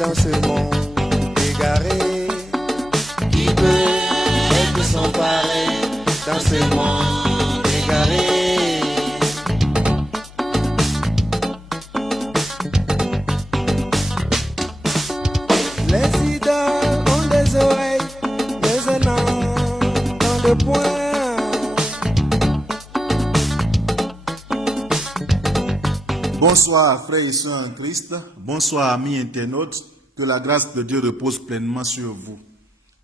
dans ce monde égaré. Qui peut être son pareil dans ce monde égaré? Les idoles ont des oreilles, mais elles n'entendent point. Bonsoir frères et sœurs en Christ, bonsoir amis internautes, que la grâce de Dieu repose pleinement sur vous.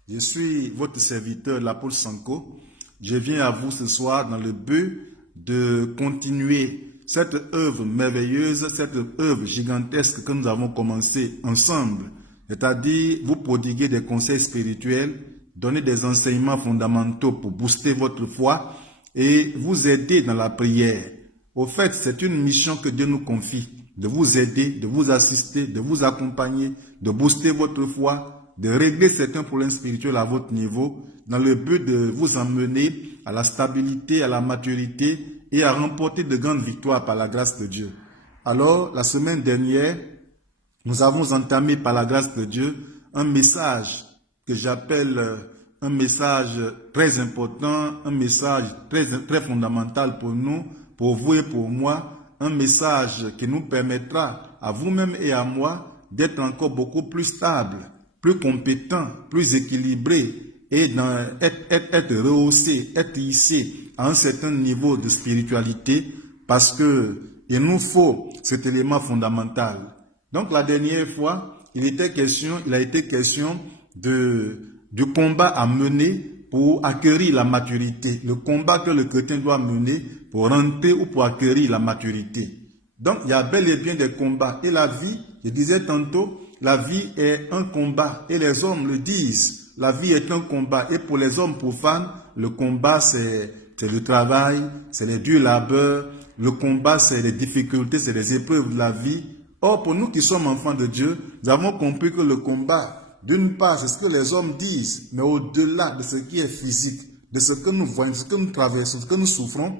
Je suis votre serviteur, l'apôtre Sanko. Je viens à vous ce soir dans le but de continuer cette œuvre merveilleuse, cette œuvre gigantesque que nous avons commencé ensemble. C'est-à-dire vous prodiguer des conseils spirituels, donner des enseignements fondamentaux pour booster votre foi et vous aider dans la prière. Au fait, c'est une mission que Dieu nous confie, de vous aider, de vous assister, de vous accompagner, de booster votre foi, de régler certains problèmes spirituels à votre niveau, dans le but de vous emmener à la stabilité, à la maturité et à remporter de grandes victoires par la grâce de Dieu. Alors, la semaine dernière, nous avons entamé par la grâce de Dieu un message que j'appelle un message très important, un message très fondamental pour nous, pour vous et pour moi, un message qui nous permettra à vous-même et à moi d'être encore beaucoup plus stables, plus compétents, plus équilibrés et être rehaussés, être hissés à un certain niveau de spiritualité parce que il nous faut cet élément fondamental. Donc la dernière fois, il a été question du combat à mener pour acquérir la maturité, le combat que le chrétien doit mener pour rentrer ou pour acquérir la maturité. Donc, il y a bel et bien des combats. Et la vie, je disais tantôt, la vie est un combat. Et les hommes le disent, la vie est un combat. Et pour les hommes profanes, le combat, c'est le travail, c'est les durs labeurs. Le combat, c'est les difficultés, c'est les épreuves de la vie. Or, pour nous qui sommes enfants de Dieu, nous avons compris que le combat, d'une part, c'est ce que les hommes disent, mais au-delà de ce qui est physique, de ce que nous voyons, de ce que nous traversons, de ce que nous souffrons,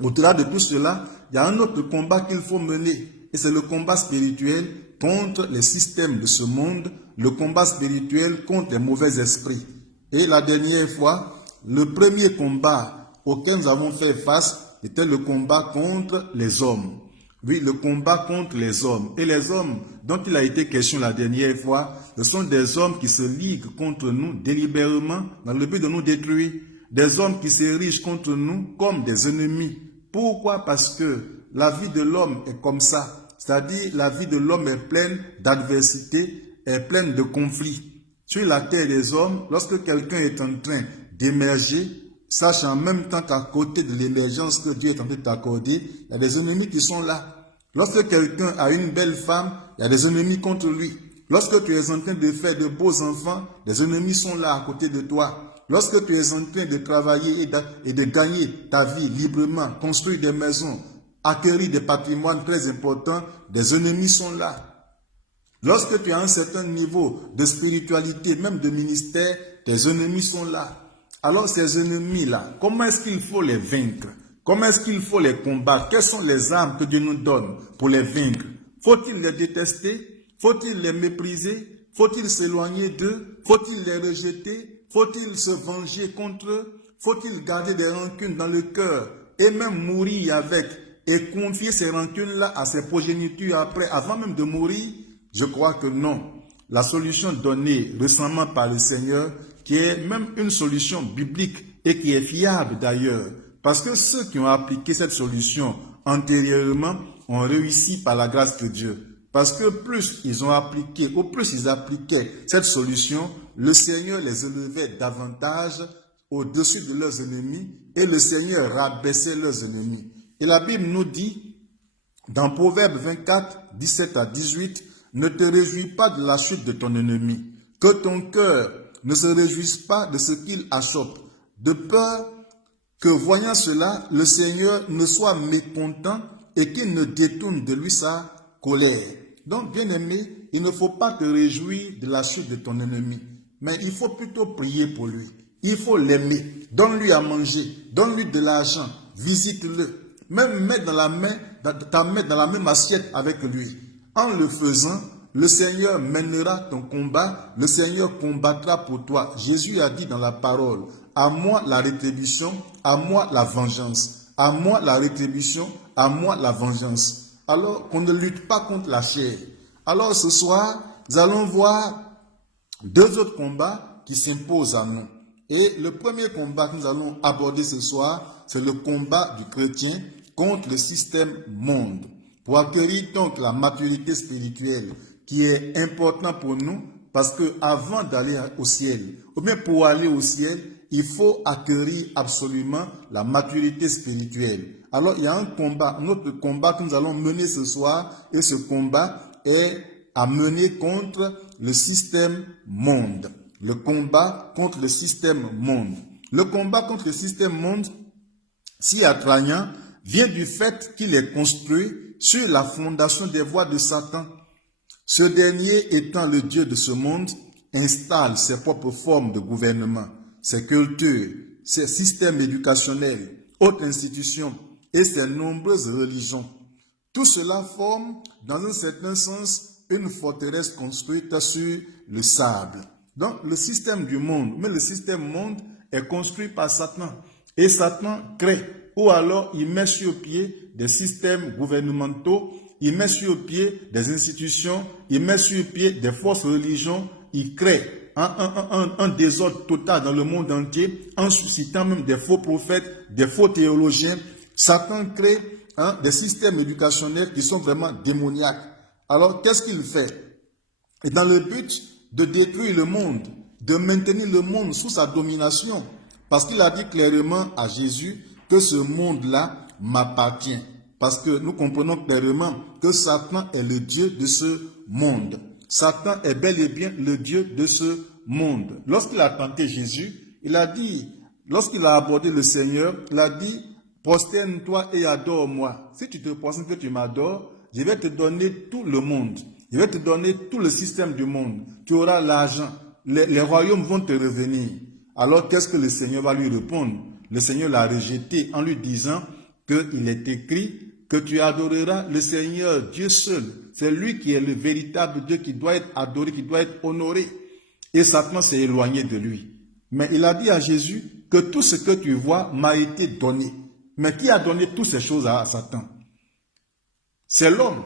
au-delà de tout cela, il y a un autre combat qu'il faut mener. Et c'est le combat spirituel contre les systèmes de ce monde, le combat spirituel contre les mauvais esprits. Et la dernière fois, le premier combat auquel nous avons fait face était le combat contre les hommes. Oui, le combat contre les hommes. Et les hommes dont il a été question la dernière fois, ce sont des hommes qui se liguent contre nous délibérément dans le but de nous détruire. Des hommes qui s'érigent contre nous comme des ennemis. Pourquoi? Parce que la vie de l'homme est comme ça. C'est-à-dire la vie de l'homme est pleine d'adversité, est pleine de conflits. Sur la terre des hommes, lorsque quelqu'un est en train d'émerger, sache en même temps qu'à côté de l'émergence que Dieu est en train de t'accorder, il y a des ennemis qui sont là. Lorsque quelqu'un a une belle femme, il y a des ennemis contre lui. Lorsque tu es en train de faire de beaux enfants, des ennemis sont là à côté de toi. Lorsque tu es en train de travailler et de gagner ta vie librement, construire des maisons, acquérir des patrimoines très importants, des ennemis sont là. Lorsque tu as un certain niveau de spiritualité, même de ministère, tes ennemis sont là. Alors ces ennemis-là, comment est-ce qu'il faut les vaincre? Comment est-ce qu'il faut les combattre? Quelles sont les armes que Dieu nous donne pour les vaincre? Faut-il les détester? Faut-il les mépriser? Faut-il s'éloigner d'eux? Faut-il les rejeter? Faut-il se venger contre eux? Faut-il garder des rancunes dans le cœur et même mourir avec et confier ces rancunes-là à ses progénitures après, avant même de mourir? Je crois que non. La solution donnée récemment par le Seigneur, qui est même une solution biblique et qui est fiable d'ailleurs, parce que ceux qui ont appliqué cette solution antérieurement ont réussi par la grâce de Dieu. Parce que plus ils ont appliqué, ou plus ils appliquaient cette solution, le Seigneur les élevait davantage au-dessus de leurs ennemis et le Seigneur rabaissait leurs ennemis. Et la Bible nous dit, dans Proverbe 24, 17 à 18, « Ne te réjouis pas de la chute de ton ennemi, que ton cœur ne se réjouisse pas de ce qu'il achoppe, de peur que voyant cela, le Seigneur ne soit mécontent et qu'il ne détourne de lui sa colère. » Donc, bien aimé, il ne faut pas te réjouir de la chute de ton ennemi, mais il faut plutôt prier pour lui. Il faut l'aimer. Donne-lui à manger, donne-lui de l'argent, visite-le. Même mets ta main dans la même assiette avec lui. En le faisant, Le Seigneur mènera ton combat, le Seigneur combattra pour toi. Jésus a dit dans la parole, à moi la rétribution, à moi la vengeance, à moi la rétribution, à moi la vengeance. Alors qu'on ne lutte pas contre la chair. Alors ce soir, nous allons voir deux autres combats qui s'imposent à nous. Et le premier combat que nous allons aborder ce soir, c'est le combat du chrétien contre le système monde. Pour acquérir donc la maturité spirituelle qui est importante pour nous, parce que avant d'aller au ciel, ou bien pour aller au ciel, il faut acquérir absolument la maturité spirituelle. Alors il y a un autre combat que nous allons mener ce soir, et ce combat est à mener contre le système monde. Le combat contre le système monde. Le combat contre le système monde, si attrayant, vient du fait qu'il est construit sur la fondation des voies de Satan. Ce dernier, étant le Dieu de ce monde, installe ses propres formes de gouvernement, ses cultures, ses systèmes éducationnels, autres institutions et ses nombreuses religions. Tout cela forme, dans un certain sens, une forteresse construite sur le sable. Donc, le système du monde, mais le système monde est construit par Satan. Et Satan crée, ou alors il met sur pied des systèmes gouvernementaux, il met sur pied des institutions, il met sur pied des fausses religions, il crée un désordre total dans le monde entier, en suscitant même des faux prophètes, des faux théologiens. Satan crée des systèmes éducationnels qui sont vraiment démoniaques. Alors, qu'est-ce qu'il fait? Et dans le but de détruire le monde, de maintenir le monde sous sa domination, parce qu'il a dit clairement à Jésus que ce monde-là m'appartient. Parce que nous comprenons clairement que Satan est le Dieu de ce monde. Satan est bel et bien le Dieu de ce monde. Lorsqu'il a tenté Jésus, il a dit, lorsqu'il a abordé le Seigneur, il a dit, prosterne-toi et adore-moi. Si tu te prosternes que tu m'adores, je vais te donner tout le monde. Je vais te donner tout le système du monde. Tu auras l'argent. Les royaumes vont te revenir. Alors, qu'est-ce que le Seigneur va lui répondre? Le Seigneur l'a rejeté en lui disant qu'il est écrit que tu adoreras le Seigneur Dieu seul. C'est lui qui est le véritable Dieu qui doit être adoré, qui doit être honoré. Et Satan s'est éloigné de lui. Mais il a dit à Jésus que tout ce que tu vois m'a été donné. Mais qui a donné toutes ces choses à Satan? C'est l'homme.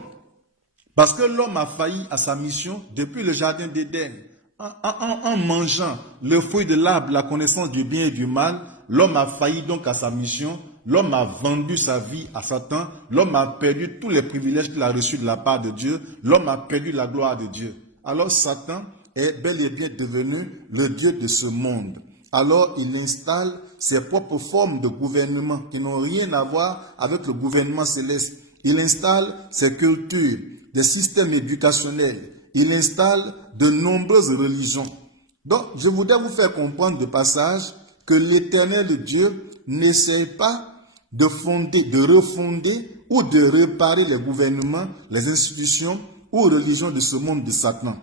Parce que l'homme a failli à sa mission depuis le jardin d'Éden. En mangeant le fruit de l'arbre, la connaissance du bien et du mal, l'homme a failli donc à sa mission. L'homme a vendu sa vie à Satan. L'homme a perdu tous les privilèges qu'il a reçus de la part de Dieu. L'homme a perdu la gloire de Dieu. Alors Satan est bel et bien devenu le Dieu de ce monde. Alors il installe ses propres formes de gouvernement qui n'ont rien à voir avec le gouvernement céleste. Il installe ses cultures, des systèmes éducationnels. Il installe de nombreuses religions. Donc, je voudrais vous faire comprendre de passage que l'Éternel Dieu n'essaie pas de fonder, de refonder ou de réparer les gouvernements, les institutions ou religions de ce monde de Satan.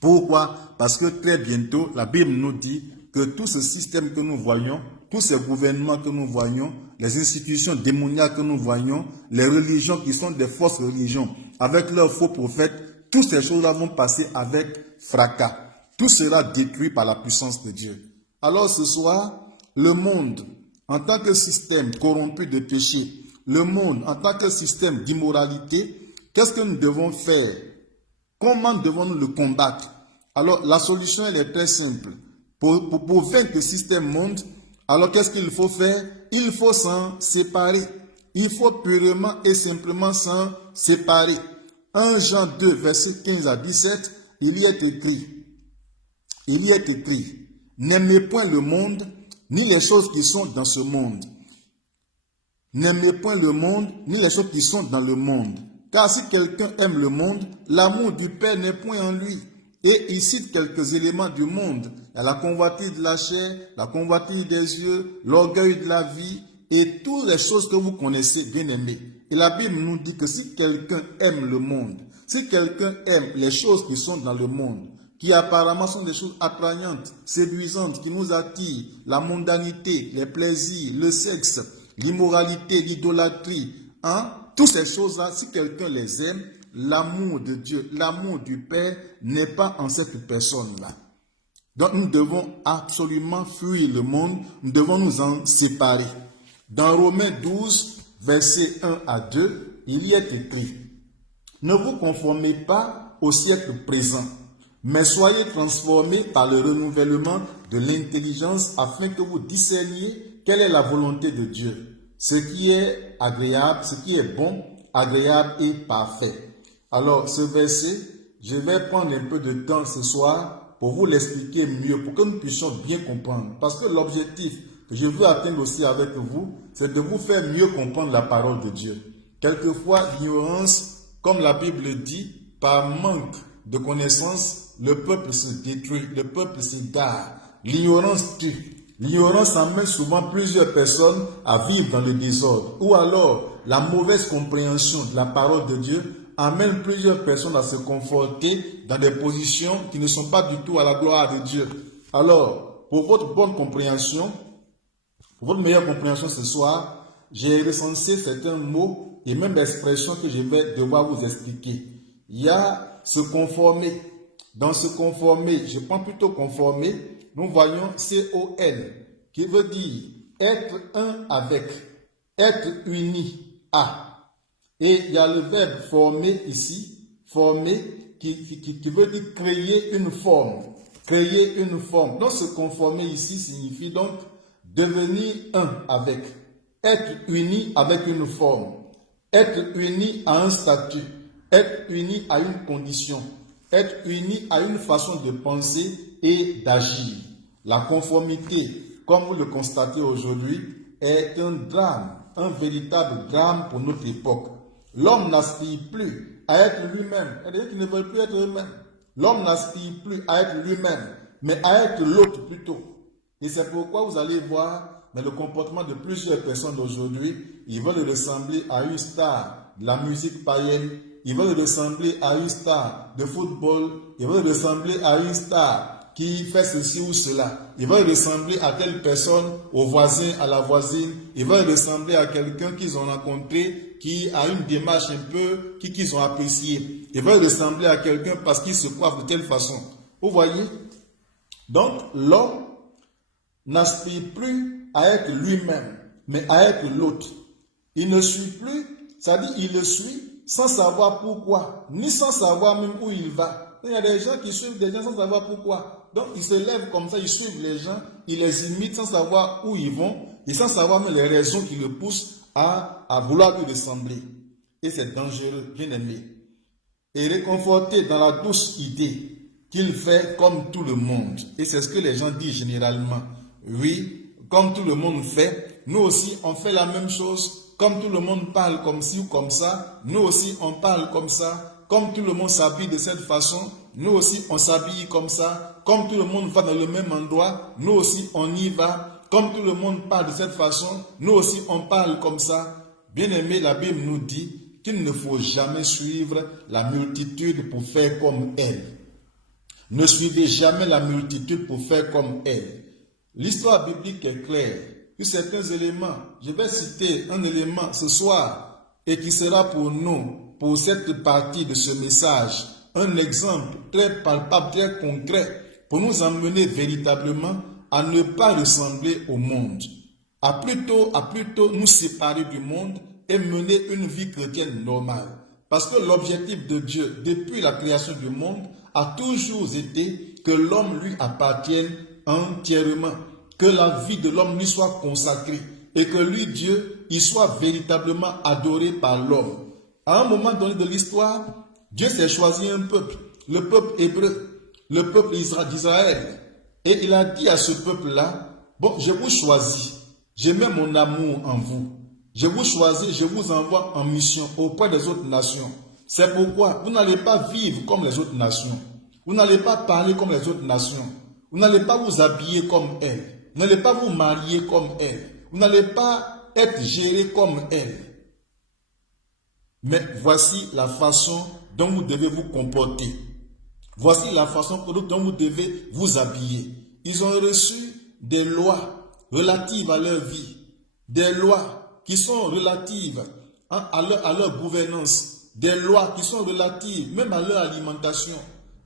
Pourquoi? Parce que très bientôt, la Bible nous dit que tout ce système que nous voyons, tous ces gouvernements que nous voyons, les institutions démoniaques que nous voyons, les religions qui sont des fausses religions, avec leurs faux prophètes, toutes ces choses-là vont passer avec fracas. Tout sera détruit par la puissance de Dieu. Alors ce soir, le monde, en tant que système corrompu de péché, le monde, en tant que système d'immoralité, qu'est-ce que nous devons faire? Comment devons-nous le combattre? Alors la solution, elle est très simple. Pour vaincre le système monde, alors qu'est-ce qu'il faut faire? Il faut s'en séparer. Il faut purement et simplement s'en séparer. 1 Jean 2, verset 15 à 17, il y est écrit, n'aimez point le monde, ni les choses qui sont dans ce monde. N'aimez point le monde, ni les choses qui sont dans le monde. Car si quelqu'un aime le monde, l'amour du Père n'est point en lui. Et il cite quelques éléments du monde. Il y a la convoitise de la chair, la convoitise des yeux, l'orgueil de la vie et toutes les choses que vous connaissez, bien aimés. Et la Bible nous dit que si quelqu'un aime le monde, si quelqu'un aime les choses qui sont dans le monde, qui apparemment sont des choses attrayantes, séduisantes, qui nous attirent, la mondanité, les plaisirs, le sexe, l'immoralité, l'idolâtrie, toutes ces choses-là, si quelqu'un les aime, l'amour de Dieu, l'amour du Père n'est pas en cette personne-là. Donc nous devons absolument fuir le monde, nous devons nous en séparer. Dans Romains 12, versets 1 à 2, il y est écrit: ne vous conformez pas au siècle présent, mais soyez transformés par le renouvellement de l'intelligence afin que vous discerniez quelle est la volonté de Dieu, ce qui est agréable, ce qui est bon, agréable et parfait. Alors, ce verset, je vais prendre un peu de temps ce soir pour vous l'expliquer mieux, pour que nous puissions bien comprendre. Parce que l'objectif que je veux atteindre aussi avec vous, c'est de vous faire mieux comprendre la parole de Dieu. Quelquefois, l'ignorance, comme la Bible dit, par manque de connaissance, le peuple se détruit, le peuple s'égare. L'ignorance tue. L'ignorance amène souvent plusieurs personnes à vivre dans le désordre. Ou alors, la mauvaise compréhension de la parole de Dieu amène plusieurs personnes à se conforter dans des positions qui ne sont pas du tout à la gloire de Dieu. Alors, pour votre bonne compréhension, pour votre meilleure compréhension ce soir, j'ai recensé certains mots et même expressions que je vais devoir vous expliquer. Il y a se conformer. Dans se conformer, je prends plutôt conformer, nous voyons C-O-N, qui veut dire être un avec, être uni à. Et il y a le verbe former ici, former, qui veut dire créer une forme. Créer une forme. Donc se conformer ici signifie donc devenir un avec, être uni avec une forme, être uni à un statut, être uni à une condition, être uni à une façon de penser et d'agir. La conformité, comme vous le constatez aujourd'hui, est un drame, un véritable drame pour notre époque. L'homme n'aspire plus à être lui-même. Il y a des gens qui ne veulent plus être eux-mêmes. L'homme n'aspire plus à être lui-même, mais à être l'autre plutôt. Et c'est pourquoi vous allez voir dans le comportement de plusieurs personnes d'aujourd'hui, ils veulent ressembler à une star de la musique païenne, ils veulent ressembler à une star de football, ils veulent ressembler à une star qui fait ceci ou cela. Ils veulent ressembler à telle personne, au voisin, à la voisine. Ils veulent ressembler à quelqu'un qu'ils ont rencontré, qui a une démarche un peu, qu'ils ont apprécié. Ils veulent ressembler à quelqu'un parce qu'il se coiffe de telle façon. Vous voyez? Donc, l'homme n'aspire plus à être lui-même, mais à être l'autre. Il ne suit plus, c'est-à-dire il le suit sans savoir pourquoi, ni sans savoir même où il va. Il y a des gens qui suivent des gens sans savoir pourquoi. Donc, ils se lèvent comme ça, ils suivent les gens, ils les imitent sans savoir où ils vont et sans savoir même les raisons qui le poussent à vouloir lui ressembler. Et c'est dangereux, bien aimé. Et réconforté dans la douce idée qu'il fait comme tout le monde. Et c'est ce que les gens disent généralement. Oui, comme tout le monde fait, nous aussi on fait la même chose. Comme tout le monde parle comme ci ou comme ça, nous aussi on parle comme ça. Comme tout le monde s'habille de cette façon, nous aussi on s'habille comme ça. Comme tout le monde va dans le même endroit, nous aussi on y va. Comme tout le monde parle de cette façon, nous aussi on parle comme ça. Bien aimé, la Bible nous dit qu'il ne faut jamais suivre la multitude pour faire comme elle. Ne suivez jamais la multitude pour faire comme elle. L'histoire biblique est claire. Sur certains éléments, je vais citer un élément ce soir et qui sera pour nous, pour cette partie de ce message, un exemple très palpable, très concret, pour nous emmener véritablement à ne pas ressembler au monde, à plutôt nous séparer du monde et mener une vie chrétienne normale. Parce que l'objectif de Dieu, depuis la création du monde, a toujours été que l'homme lui appartienne entièrement, que la vie de l'homme lui soit consacrée et que lui, Dieu, il soit véritablement adoré par l'homme. À un moment donné de l'histoire, Dieu s'est choisi un peuple, le peuple hébreu, le peuple d'Israël. Et il a dit à ce peuple-là, bon, je vous choisis, je mets mon amour en vous. Je vous choisis, je vous envoie en mission auprès des autres nations. C'est pourquoi vous n'allez pas vivre comme les autres nations. Vous n'allez pas parler comme les autres nations. Vous n'allez pas vous habiller comme elles. Vous n'allez pas vous marier comme elles. Vous n'allez pas être géré comme elles. Mais voici la façon dont vous devez vous comporter. Voici la façon dont vous devez vous habiller. Ils ont reçu des lois relatives à leur vie. Des lois qui sont relatives à leur gouvernance. des lois qui sont relatives même à leur alimentation,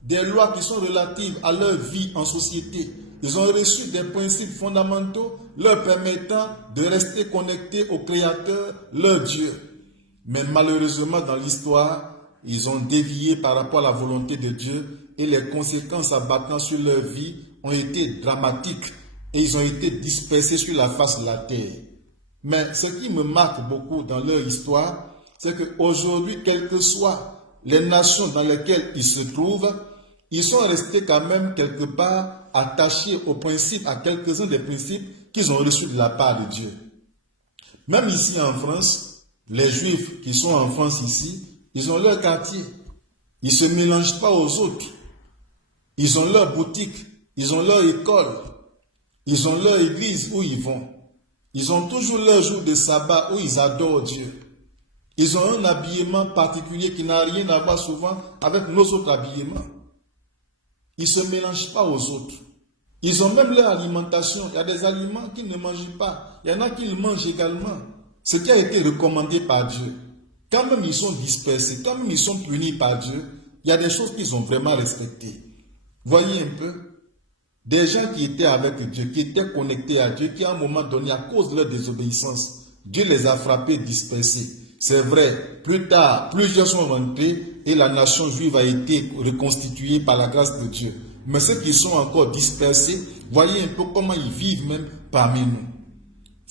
des lois qui sont relatives à leur vie en société. Ils ont reçu des principes fondamentaux leur permettant de rester connectés au Créateur, leur Dieu. Mais malheureusement, dans l'histoire, ils ont dévié par rapport à la volonté de Dieu et les conséquences abattant sur leur vie ont été dramatiques et ils ont été dispersés sur la face de la terre. Mais ce qui me marque beaucoup dans leur histoire, c'est qu'aujourd'hui, quelles que soient les nations dans lesquelles ils se trouvent, ils sont restés quand même quelque part attachés aux principes, à quelques-uns des principes qu'ils ont reçus de la part de Dieu. Même ici en France, les Juifs qui sont en France ici, ils ont leur quartier. Ils ne se mélangent pas aux autres. Ils ont leur boutique, ils ont leur école, ils ont leur église où ils vont. Ils ont toujours leur jour de sabbat où ils adorent Dieu. Ils ont un habillement particulier qui n'a rien à voir souvent avec nos autres habillements. Ils ne se mélangent pas aux autres. Ils ont même leur alimentation. Il y a des aliments qu'ils ne mangent pas. Il y en a qui le mangent également. Ce qui a été recommandé par Dieu. Quand même ils sont dispersés, quand même ils sont punis par Dieu, il y a des choses qu'ils ont vraiment respectées. Voyez un peu, des gens qui étaient avec Dieu, qui étaient connectés à Dieu, qui à un moment donné, à cause de leur désobéissance, Dieu les a frappés, dispersés. C'est vrai, plus tard, plusieurs sont rentrés et la nation juive a été reconstituée par la grâce de Dieu. Mais ceux qui sont encore dispersés, voyez un peu comment ils vivent même parmi nous.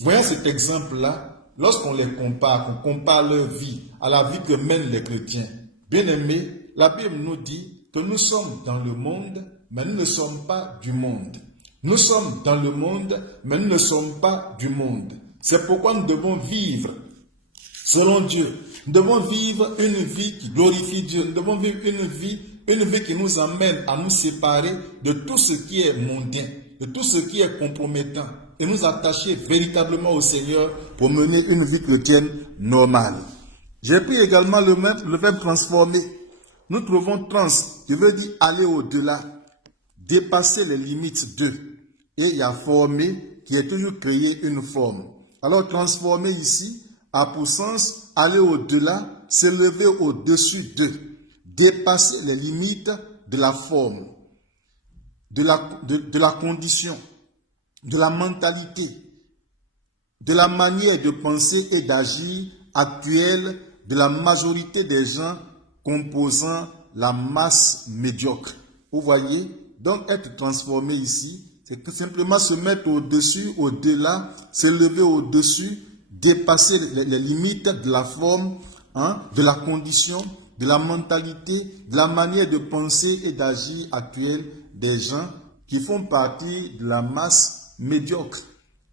Voyons cet exemple-là, lorsqu'on les compare, qu'on compare leur vie à la vie que mènent les chrétiens. Bien aimés, la Bible nous dit que nous sommes dans le monde, mais nous ne sommes pas du monde. Nous sommes dans le monde, mais nous ne sommes pas du monde. C'est pourquoi nous devons vivre selon Dieu. Nous devons vivre une vie qui glorifie Dieu. Nous devons vivre une vie qui nous amène à nous séparer de tout ce qui est mondain, de tout ce qui est compromettant, et nous attacher véritablement au Seigneur pour mener une vie chrétienne normale. J'ai pris également le verbe transformer. Nous trouvons trans, qui veut dire aller au-delà, dépasser les limites de. Et il y a former, qui est toujours créer une forme. Alors transformer ici a pour sens aller au-delà, s'élever au-dessus de, dépasser les limites de la forme, de la condition, de la mentalité, de la manière de penser et d'agir actuelle de la majorité des gens composant la masse médiocre. Vous voyez, donc être transformé ici, c'est tout simplement se mettre au-dessus, au-delà, s'élever au-dessus, dépasser les limites de la forme, de la condition, de la mentalité, de la manière de penser et d'agir actuelle des gens qui font partie de la masse médiocre.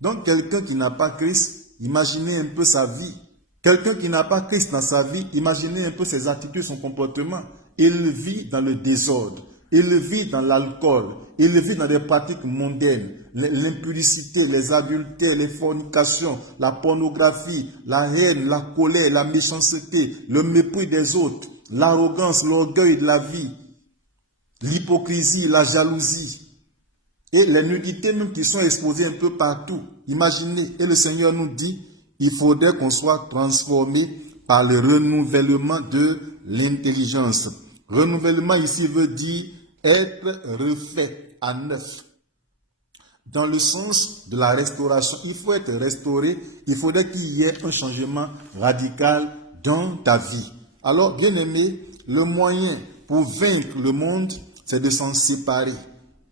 Donc quelqu'un qui n'a pas Christ, imaginez un peu sa vie. Quelqu'un qui n'a pas Christ dans sa vie, imaginez un peu ses attitudes, son comportement. Il vit dans le désordre, il vit dans l'alcool, il vit dans des pratiques mondaines, l'impudicité, les adultères, les fornications, la pornographie, la haine, la colère, la méchanceté, le mépris des autres, l'arrogance, l'orgueil de la vie, l'hypocrisie, la jalousie et les nudités même qui sont exposées un peu partout. Imaginez, et le Seigneur nous dit, il faudrait qu'on soit transformé par le renouvellement de l'intelligence. Renouvellement ici veut dire être refait à neuf. Dans le sens de la restauration, il faut être restauré, il faudrait qu'il y ait un changement radical dans ta vie. Alors, bien aimé, le moyen pour vaincre le monde, c'est de s'en séparer.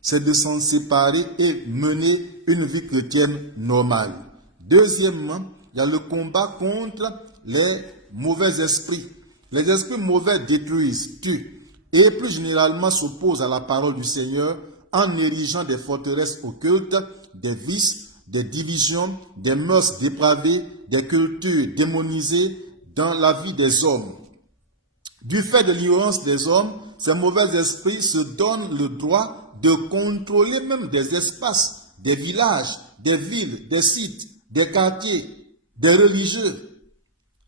C'est de s'en séparer et mener une vie chrétienne normale. Deuxièmement, il y a le combat contre les mauvais esprits. Les esprits mauvais détruisent, tuent et plus généralement s'opposent à la parole du Seigneur en érigeant des forteresses occultes, des vices, des divisions, des mœurs dépravées, des cultures démonisées dans la vie des hommes. Du fait de l'ignorance des hommes, ces mauvais esprits se donnent le droit de contrôler même des espaces, des villages, des villes, des sites, des quartiers, des religieux,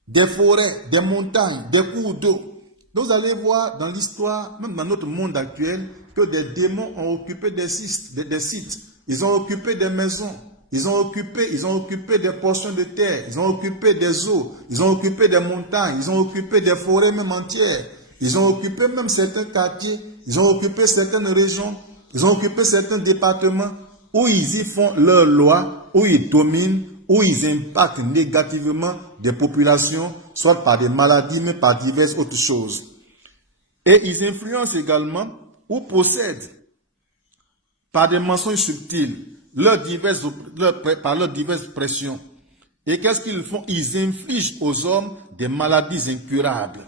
des forêts, des montagnes, des cours d'eau. Donc vous allez voir dans l'histoire, même dans notre monde actuel, que des démons ont occupé des sites. Ils ont occupé des maisons. Ils ont occupé des portions de terre, ils ont occupé des eaux, ils ont occupé des montagnes, ils ont occupé des forêts même entières, ils ont occupé même certains quartiers, ils ont occupé certaines régions, ils ont occupé certains départements où ils y font leurs lois, où ils dominent, où ils impactent négativement des populations, soit par des maladies, mais par diverses autres choses. Et ils influencent également ou possèdent par des mensonges subtils, par leurs diverses pressions. Et qu'est-ce qu'ils font? Ils infligent aux hommes des maladies incurables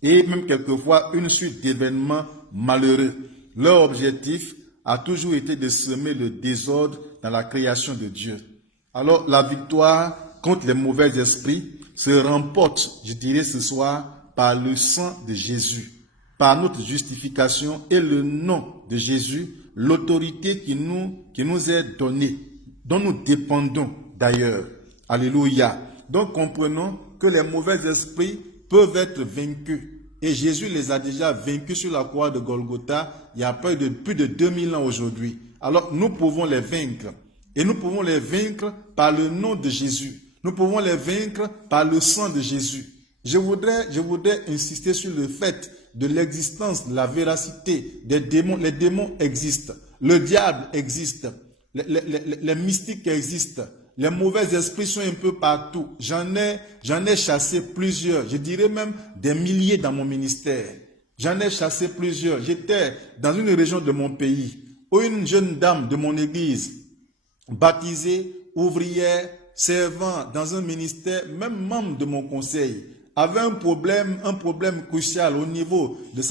et même quelquefois une suite d'événements malheureux. Leur objectif a toujours été de semer le désordre dans la création de Dieu. Alors la victoire contre les mauvais esprits se remporte, je dirais ce soir, par le sang de Jésus, par notre justification et le nom de Jésus, l'autorité qui nous est donnée, dont nous dépendons d'ailleurs. Alléluia. Donc comprenons que les mauvais esprits peuvent être vaincus. Et Jésus les a déjà vaincus sur la croix de Golgotha il y a plus de 2000 ans aujourd'hui. Alors nous pouvons les vaincre. Et nous pouvons les vaincre par le nom de Jésus. Nous pouvons les vaincre par le sang de Jésus. Je voudrais insister sur le fait de l'existence, de la véracité des démons. Les démons existent. Le diable existe. Les mystiques existent. Les mauvais esprits sont un peu partout. J'en ai chassé plusieurs. Je dirais même des milliers dans mon ministère. J'en ai chassé plusieurs. J'étais dans une région de mon pays où une jeune dame de mon église, baptisée, ouvrière, servant dans un ministère, même membre de mon conseil, avait un problème crucial au niveau de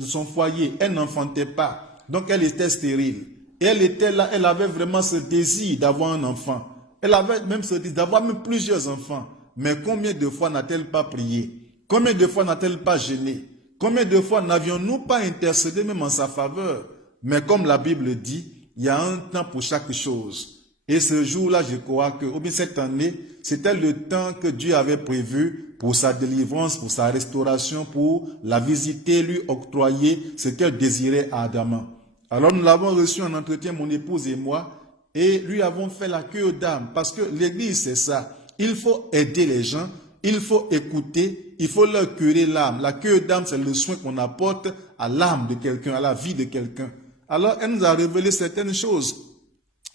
son foyer. Elle n'enfantait pas. Donc elle était stérile. Et elle était là, elle avait vraiment ce désir d'avoir un enfant. Elle avait même ce désir d'avoir même plusieurs enfants. Mais combien de fois n'a-t-elle pas prié? Combien de fois n'a-t-elle pas jeûné? Combien de fois n'avions-nous pas intercédé même en sa faveur? Mais comme la Bible dit, il y a un temps pour chaque chose. Et ce jour-là, je crois que, ou bien cette année, c'était le temps que Dieu avait prévu pour sa délivrance, pour sa restauration, pour la visiter, lui octroyer ce qu'elle désirait à Adam. Alors nous l'avons reçu en entretien, mon épouse et moi, et lui avons fait la queue aux dames, parce que l'église, c'est ça. Il faut aider les gens, il faut écouter, il faut leur curer l'âme. La queue aux dames, c'est le soin qu'on apporte à l'âme de quelqu'un, à la vie de quelqu'un. Alors, elle nous a révélé certaines choses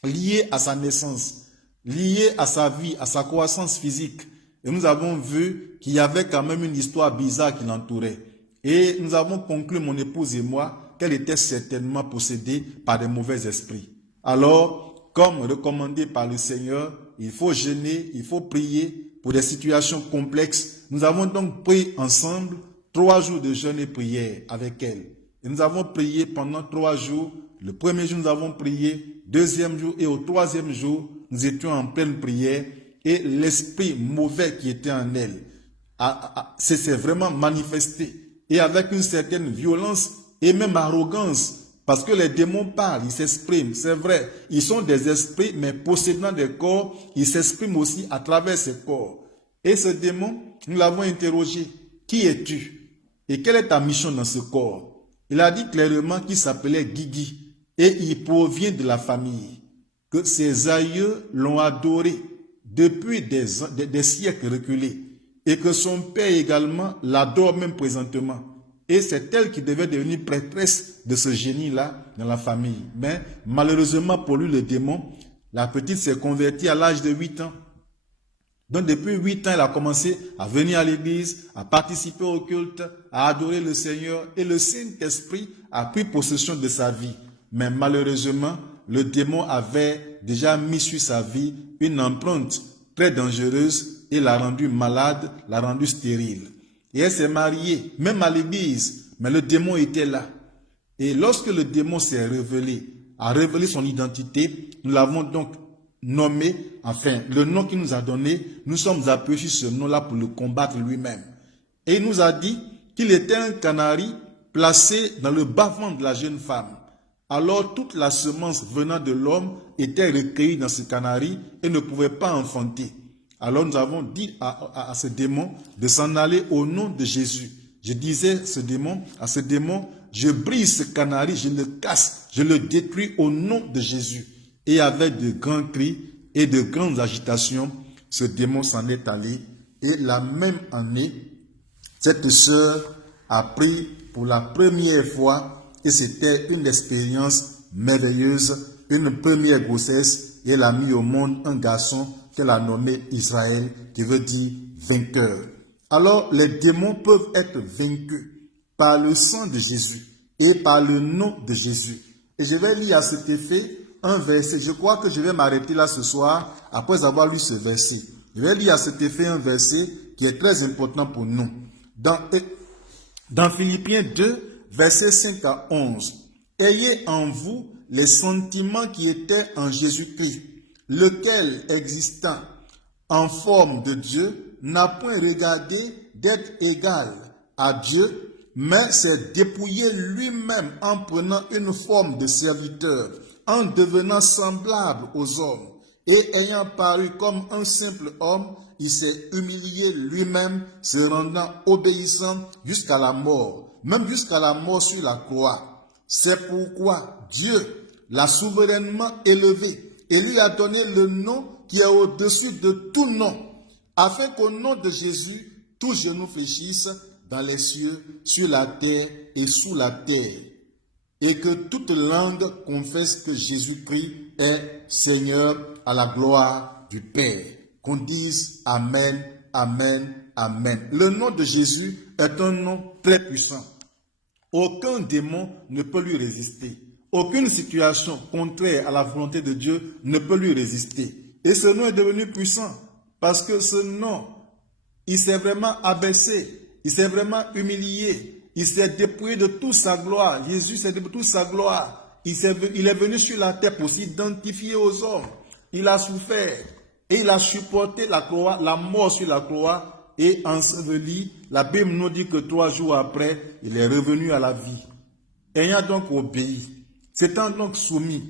liées à sa naissance, liées à sa vie, à sa croissance physique. Et nous avons vu qu'il y avait quand même une histoire bizarre qui l'entourait. Et nous avons conclu, mon épouse et moi, qu'elle était certainement possédée par des mauvais esprits. Alors, comme recommandé par le Seigneur, il faut jeûner, il faut prier pour des situations complexes. Nous avons donc pris ensemble 3 jours de jeûne et prière avec elle. Et nous avons prié pendant 3 jours. Le premier jour, nous avons prié. Deuxième jour et au 3e jour, nous étions en pleine prière. Et l'esprit mauvais qui était en elle s'est vraiment manifesté. Et avec une certaine violence et même arrogance. Parce que les démons parlent, ils s'expriment, c'est vrai. Ils sont des esprits, mais possédant des corps, ils s'expriment aussi à travers ces corps. Et ce démon, nous l'avons interrogé. Qui es-tu? Et quelle est ta mission dans ce corps? Il a dit clairement qu'il s'appelait Guigui. Et il provient de la famille. Que ses aïeux l'ont adoré depuis des siècles reculés. Et que son père également l'adore même présentement. Et c'est elle qui devait devenir prêtresse de ce génie-là dans la famille. Mais malheureusement pour lui, le démon, la petite s'est convertie à l'âge de 8 ans. Donc depuis 8 ans, elle a commencé à venir à l'église, à participer au culte, à adorer le Seigneur. Et le Saint-Esprit a pris possession de sa vie. Mais malheureusement, le démon avait déjà mis sur sa vie une empreinte très dangereuse et l'a rendue malade, l'a rendue stérile. Et elle s'est mariée, même à l'église, mais le démon était là. Et lorsque le démon s'est révélé, a révélé son identité, nous l'avons donc nommé, enfin, le nom qu'il nous a donné, nous sommes appuyés sur ce nom-là pour le combattre lui-même. Et il nous a dit qu'il était un canari placé dans le bas-ventre de la jeune femme. Alors toute la semence venant de l'homme était recueillie dans ce canari et ne pouvait pas enfanter. Alors nous avons dit à ce démon de s'en aller au nom de Jésus. Je disais à ce démon, je brise ce canari, je le casse, je le détruis au nom de Jésus. Et avec de grands cris et de grandes agitations, ce démon s'en est allé. Et la même année, cette sœur a pris pour la première fois, et c'était une expérience merveilleuse, une première grossesse, et elle a mis au monde un garçon qu'elle a nommé Israël, qui veut dire vainqueur. Alors, les démons peuvent être vaincus par le sang de Jésus et par le nom de Jésus. Et je vais lire à cet effet un verset. Je crois que je vais m'arrêter là ce soir après avoir lu ce verset. Je vais lire à cet effet un verset qui est très important pour nous. Dans Philippiens 2, versets 5 à 11. Ayez en vous les sentiments qui étaient en Jésus-Christ, lequel, existant en forme de Dieu, n'a point regardé d'être égal à Dieu, mais s'est dépouillé lui-même en prenant une forme de serviteur, en devenant semblable aux hommes, et ayant paru comme un simple homme, il s'est humilié lui-même, se rendant obéissant jusqu'à la mort, même jusqu'à la mort sur la croix. C'est pourquoi Dieu l'a souverainement élevé et lui a donné le nom qui est au-dessus de tout nom, afin qu'au nom de Jésus, tous genoux fléchissent dans les cieux, sur la terre et sous la terre, et que toute langue confesse que Jésus-Christ est Seigneur à la gloire du Père. Qu'on dise Amen, Amen, Amen. Le nom de Jésus est un nom très puissant. Aucun démon ne peut lui résister. Aucune situation contraire à la volonté de Dieu ne peut lui résister. Et ce nom est devenu puissant parce que ce nom, il s'est vraiment abaissé, il s'est vraiment humilié, il s'est dépouillé de toute sa gloire. Jésus s'est dépouillé de toute sa gloire. Il est venu sur la terre pour s'identifier aux hommes. Il a souffert et il a supporté la croix, la mort sur la croix et enseveli. La Bible nous dit que 3 jours après, il est revenu à la vie. Ayant donc obéi, s'étant donc soumis,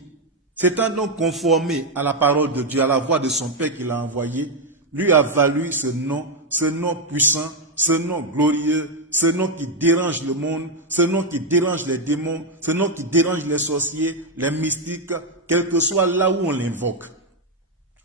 s'étant donc conformé à la parole de Dieu, à la voix de son Père qu'il a envoyé, lui a valu ce nom puissant, ce nom glorieux, ce nom qui dérange le monde, ce nom qui dérange les démons, ce nom qui dérange les sorciers, les mystiques, quel que soit là où on l'invoque.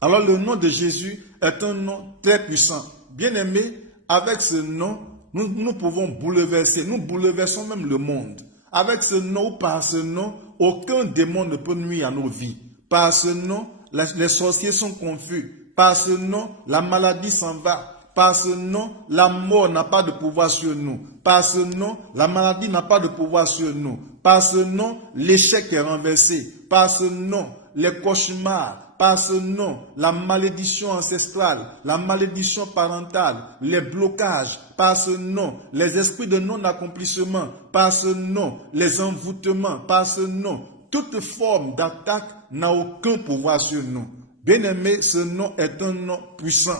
Alors le nom de Jésus est un nom très puissant. Bien-aimés, avec ce nom, nous pouvons bouleverser, nous bouleversons même le monde. Avec ce nom ou par ce nom, aucun démon ne peut nuire à nos vies. Par ce nom, les sorciers sont confus. Par ce nom, la maladie s'en va. Par ce nom, la mort n'a pas de pouvoir sur nous. Par ce nom, la maladie n'a pas de pouvoir sur nous. Par ce nom, l'échec est renversé. Par ce nom, les cauchemars. Par ce nom, la malédiction ancestrale, la malédiction parentale, les blocages. Par ce nom, les esprits de non-accomplissement. Par ce nom, les envoûtements. Par ce nom, toute forme d'attaque n'a aucun pouvoir sur nous. Bien-aimé, ce nom est un nom puissant.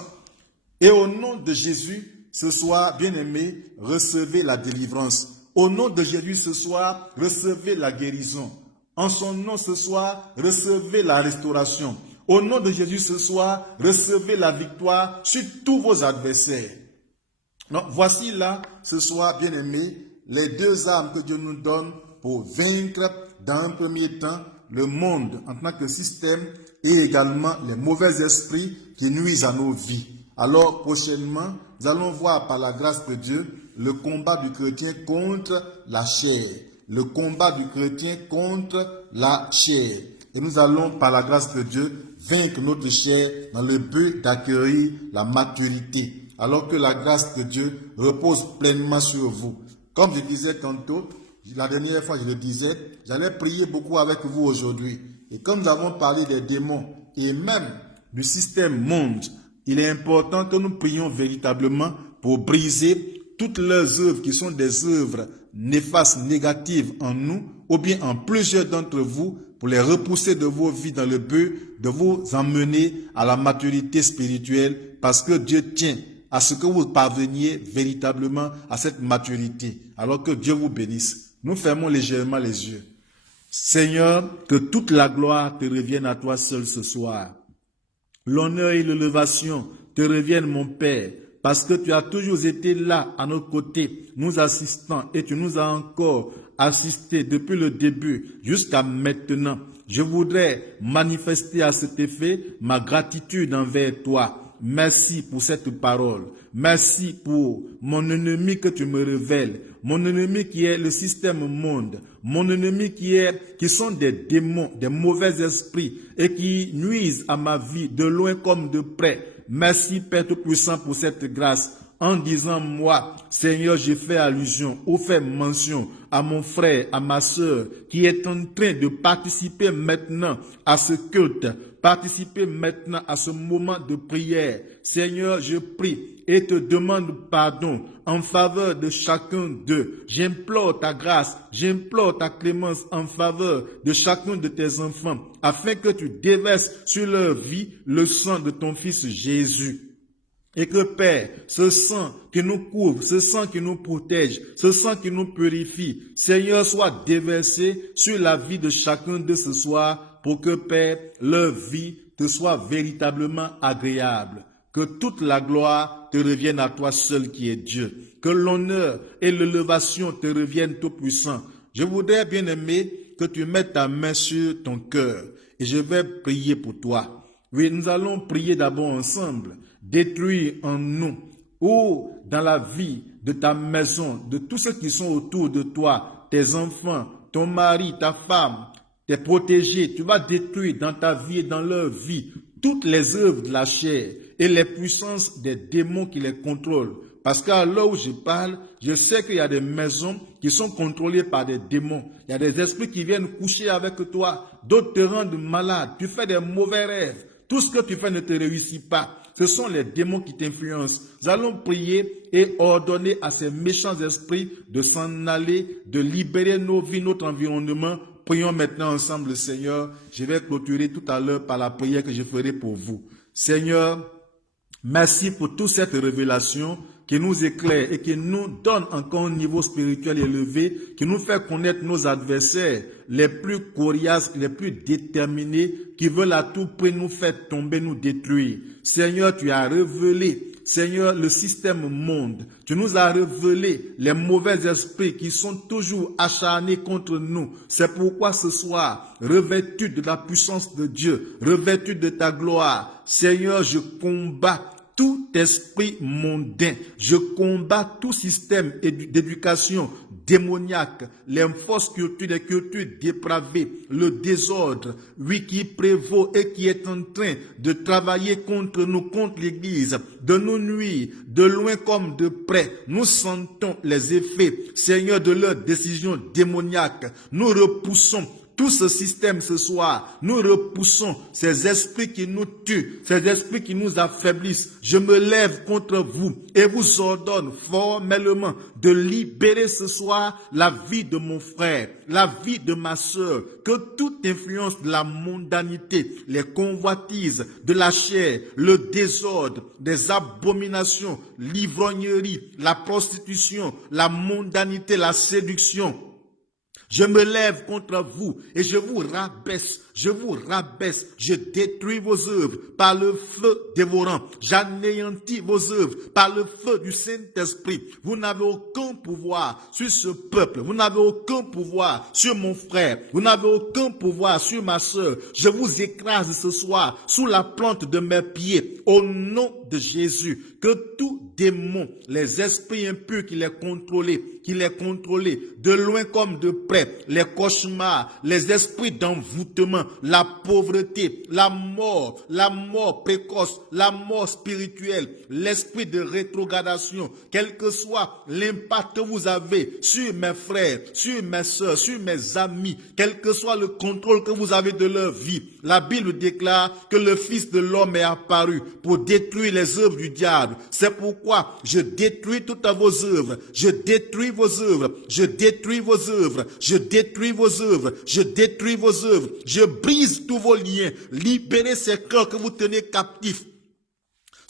Et au nom de Jésus, ce soir, bien-aimé, recevez la délivrance. Au nom de Jésus, ce soir, recevez la guérison. En son nom, ce soir, recevez la restauration. Au nom de Jésus, ce soir, recevez la victoire sur tous vos adversaires. Donc, voici là, ce soir, bien-aimé, les 2 armes que Dieu nous donne pour vaincre, dans un premier temps, le monde en tant que système et également les mauvais esprits qui nuisent à nos vies. Alors, prochainement, nous allons voir par la grâce de Dieu le combat du chrétien contre la chair. Le combat du chrétien contre la chair. Et nous allons, par la grâce de Dieu, vaincre notre chair dans le but d'accueillir la maturité. Alors que la grâce de Dieu repose pleinement sur vous. Comme je disais tantôt, la dernière fois je le disais, j'allais prier beaucoup avec vous aujourd'hui. Et comme nous avons parlé des démons et même du système monde, il est important que nous prions véritablement pour briser toutes leurs œuvres qui sont des œuvres néfastes, négatives en nous, ou bien en plusieurs d'entre vous, pour les repousser de vos vies dans le but de vous emmener à la maturité spirituelle, parce que Dieu tient à ce que vous parveniez véritablement à cette maturité. Alors que Dieu vous bénisse. Nous fermons légèrement les yeux. Seigneur, que toute la gloire te revienne à toi seul ce soir. L'honneur et l'élévation te reviennent, mon Père. parce que tu as toujours été là à nos côtés, nous assistant, et tu nous as encore assisté depuis le début jusqu'à maintenant. Je voudrais manifester à cet effet ma gratitude envers toi. Merci pour cette parole. Merci pour mon ennemi que tu me révèles. Mon ennemi qui est le système monde. Mon ennemi qui sont des démons, des mauvais esprits et qui nuisent à ma vie de loin comme de près. Merci Père Tout-Puissant pour cette grâce. En disant moi, Seigneur, je fais allusion ou fais mention à mon frère, à ma sœur, qui est en train de participer maintenant à ce culte, participer maintenant à ce moment de prière. Seigneur, je prie et te demande pardon en faveur de chacun d'eux. J'implore ta grâce, j'implore ta clémence en faveur de chacun de tes enfants, afin que tu déverses sur leur vie le sang de ton Fils Jésus. Et que Père, ce sang qui nous couvre, ce sang qui nous protège, ce sang qui nous purifie, Seigneur, soit déversé sur la vie de chacun de ce soir pour que Père, leur vie te soit véritablement agréable. Que toute la gloire te revienne à toi seul qui es Dieu. Que l'honneur et l'élévation te reviennent Tout-Puissant. Je voudrais, bien-aimé, que tu mettes ta main sur ton cœur et je vais prier pour toi. Oui, nous allons prier d'abord ensemble. Détruire en nous ou dans la vie de ta maison, de tous ceux qui sont autour de toi, tes enfants, ton mari, ta femme, tes protégés. Tu vas détruire dans ta vie et dans leur vie toutes les œuvres de la chair et les puissances des démons qui les contrôlent. Parce qu'à l'heure où je parle, je sais qu'il y a des maisons qui sont contrôlées par des démons. Il y a des esprits qui viennent coucher avec toi, d'autres te rendent malade. Tu fais des mauvais rêves. Tout ce que tu fais ne te réussit pas. Ce sont les démons qui t'influencent. Nous allons prier et ordonner à ces méchants esprits de s'en aller, de libérer nos vies, notre environnement. Prions maintenant ensemble le Seigneur. Je vais clôturer tout à l'heure par la prière que je ferai pour vous. Seigneur, merci pour toute cette révélation qui nous éclaire et qui nous donne encore un niveau spirituel élevé, qui nous fait connaître nos adversaires les plus coriaces, les plus déterminés, qui veulent à tout prix nous faire tomber, nous détruire. Seigneur, tu as révélé, Seigneur, le système monde. Tu nous as révélé les mauvais esprits qui sont toujours acharnés contre nous. C'est pourquoi ce soir, revêtu de la puissance de Dieu, revêtu de ta gloire, Seigneur, je combats tout esprit mondain, je combats tout système d'éducation démoniaque, les fausses cultures, les cultures dépravées, le désordre, oui, qui prévaut et qui est en train de travailler contre nous, contre l'Église, de nous nuire, de loin comme de près. Nous sentons les effets, Seigneur, de leurs décisions démoniaques. Nous repoussons tout ce système ce soir. Nous repoussons ces esprits qui nous tuent, ces esprits qui nous affaiblissent. Je me lève contre vous et vous ordonne formellement de libérer ce soir la vie de mon frère, la vie de ma sœur, que toute influence de la mondanité, les convoitises de la chair, le désordre, des abominations, l'ivrognerie, la prostitution, la mondanité, la séduction, je me lève contre vous et je vous rabaisse, je détruis vos œuvres par le feu dévorant, j'anéantis vos œuvres par le feu du Saint-Esprit. Vous n'avez aucun pouvoir sur ce peuple, vous n'avez aucun pouvoir sur mon frère, vous n'avez aucun pouvoir sur ma sœur. Je vous écrase ce soir sous la plante de mes pieds, au nom de Jésus. Que tout démon, les esprits impurs qui les contrôlaient de loin comme de près, les cauchemars, les esprits d'envoûtement, la pauvreté, la mort précoce, la mort spirituelle, l'esprit de rétrogradation, quel que soit l'impact que vous avez sur mes frères, sur mes sœurs, sur mes amis, quel que soit le contrôle que vous avez de leur vie, la Bible déclare que le Fils de l'homme est apparu pour détruire les œuvres du diable. C'est pourquoi je détruis toutes vos œuvres, je détruis vos œuvres, je détruis vos œuvres, je détruis vos œuvres, je détruis vos œuvres, je brise tous vos liens, libérez ces cœurs que vous tenez captifs.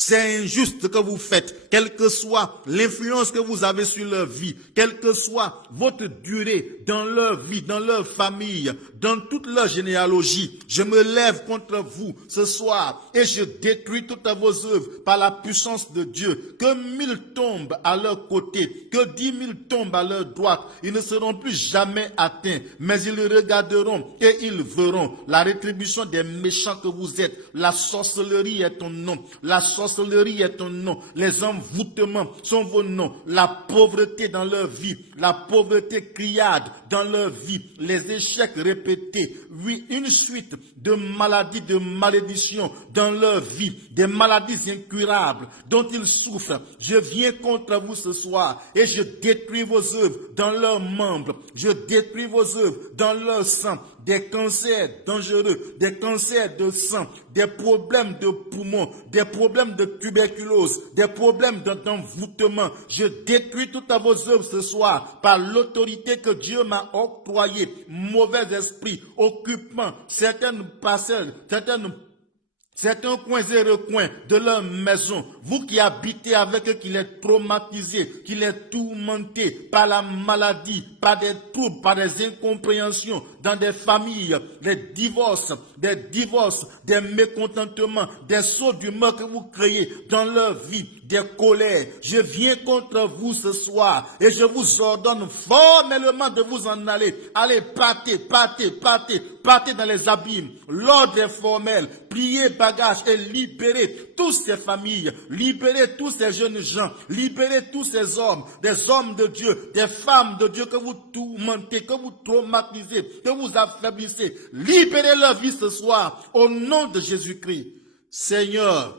c'est injuste ce que vous faites, quelle que soit l'influence que vous avez sur leur vie, quelle que soit votre durée dans leur vie, dans leur famille, dans toute leur généalogie, je me lève contre vous ce soir et je détruis toutes vos œuvres par la puissance de Dieu. Que 1000 tombent à leur côté, que 10 000 tombent à leur droite, ils ne seront plus jamais atteints, mais ils regarderont et ils verront la rétribution des méchants que vous êtes. La sorcellerie est ton nom, la sorcellerie est ton nom, les envoûtements sont vos noms, la pauvreté dans leur vie, la pauvreté criarde dans leur vie, les échecs répétés, oui, une suite de maladies, de malédictions dans leur vie, des maladies incurables dont ils souffrent. Je viens contre vous ce soir et je détruis vos œuvres dans leurs membres, je détruis vos œuvres dans leur sang, des cancers dangereux, des cancers de sang, des problèmes de poumons, des problèmes de tuberculose, des problèmes d'envoûtement. Je détruis toutes vos œuvres ce soir par l'autorité que Dieu m'a octroyée. Mauvais esprit occupant certaines parcelles, certains coins et recoins de leur maison, vous qui habitez avec eux, qui les traumatisez, qui les tourmentez par la maladie, par des troubles, par des incompréhensions dans des familles, des divorces, des mécontentements, des sauts d'humeur que vous créez dans leur vie, des colères. Je viens contre vous ce soir et je vous ordonne formellement de vous en aller. Allez, partez dans les abîmes. L'ordre est formel. Pliez bagages et libérez toutes ces familles, libérez tous ces jeunes gens, libérez tous ces hommes, des hommes de Dieu, des femmes de Dieu que vous tourmentez, que vous traumatisez, que vous affaiblissez. Libérez leur vie ce soir au nom de Jésus-Christ. Seigneur,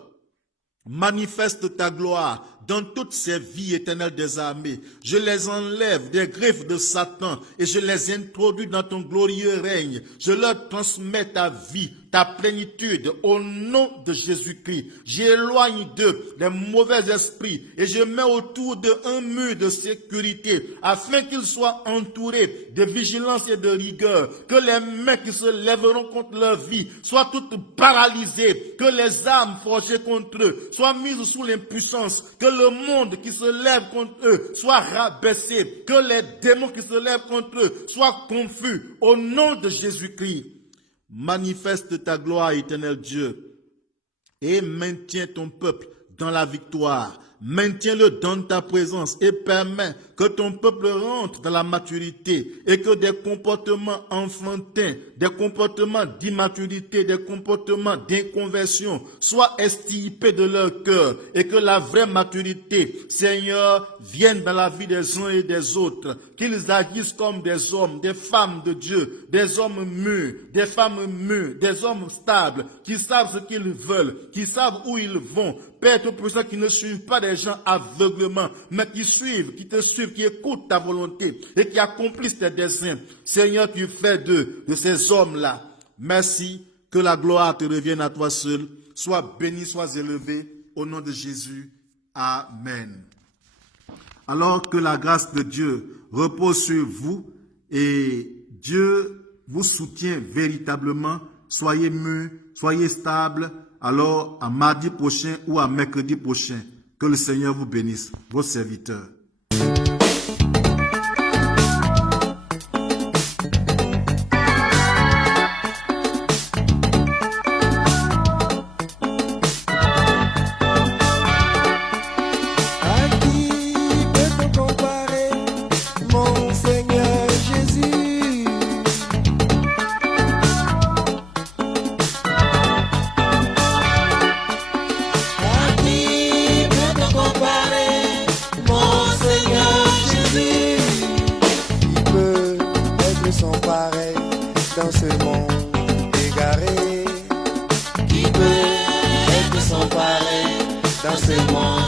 manifeste ta gloire dans toutes ces vies éternelles des armées. Je les enlève des griffes de Satan et je les introduis dans ton glorieux règne. Je leur transmets ta vie, ta plénitude au nom de Jésus-Christ. J'éloigne d'eux les mauvais esprits et je mets autour d'eux un mur de sécurité afin qu'ils soient entourés de vigilance et de rigueur. Que les mains qui se lèveront contre leur vie soient toutes paralysées. Que les armes forgées contre eux soient mises sous l'impuissance. Que le monde qui se lève contre eux soit rabaissé. Que les démons qui se lèvent contre eux soient confus. Au nom de Jésus-Christ. Manifeste ta gloire, éternel Dieu, et maintiens ton peuple dans la victoire. Maintiens-le dans ta présence et permets que ton peuple rentre dans la maturité et que des comportements enfantins, des comportements d'immaturité, des comportements d'inconversion soient extirpés de leur cœur et que la vraie maturité, Seigneur, vienne dans la vie des uns et des autres, qu'ils agissent comme des hommes, des femmes de Dieu, des hommes mûrs, des femmes mûres, des hommes stables, qui savent ce qu'ils veulent, qui savent où ils vont. Père Tout-Puissant, qui ne suivent pas des gens aveuglement, mais qui suivent, qui te suivent, qui écoutent ta volonté et qui accomplissent tes desseins. Seigneur, tu fais d'eux, de ces hommes-là. Merci, que la gloire te revienne à toi seul. Sois béni, sois élevé, au nom de Jésus. Amen. Alors que la grâce de Dieu repose sur vous et Dieu vous soutient véritablement, soyez mûrs, soyez stables. Alors, à mardi prochain ou à mercredi prochain, que le Seigneur vous bénisse, vos serviteurs. À qui peut-on comparer, mon Seigneur Jésus? À qui peut-on comparer, mon Seigneur Jésus? Qui peut être sans pareil dans ce monde égaré? Qui peut être sans pareil dans ce monde